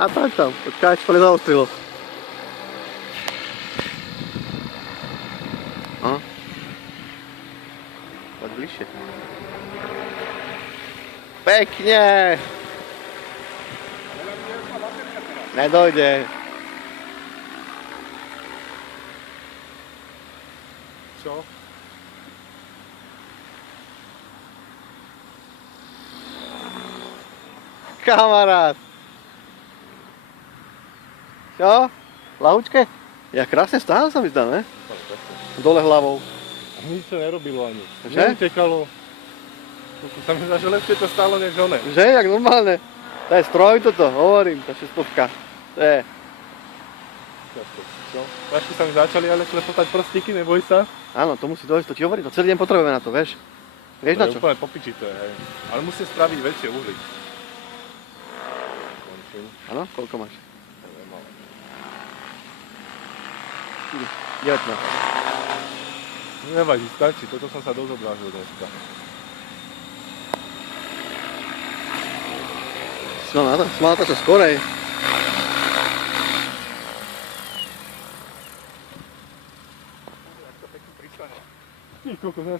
A tak tam, počkaj, čo to zaostrilo. Aha. Poď bližšie. Pekne! Nedojde. Čo? Kamarát. Čo? Lahučke? Ja krásne stále sa mi zdá, ne? Dole hlavou. Nič sa nerobilo ani. Že? Neutekalo. Sa mi zdá, že lepšie to stálo než one. Že? Jak normálne. To je stroj toto, hovorím, tá šestovka. To je. Čo? Vaši sa mi začali ale klepotať prstíky, neboj sa. Áno, to musí dojsť, to ti hovorím, to celý deň potrebujeme na to, vieš? Vieš na To je čo? úplne popiči to je, hej. Ale musím spraviť väčšie uhly. Končím. Áno, koľko máš? Neviem, ale... 19. Nevadí, stačí, toto som sa dosť odvážil dneska. Smal na to čo skorej. Ty, koľko sme sa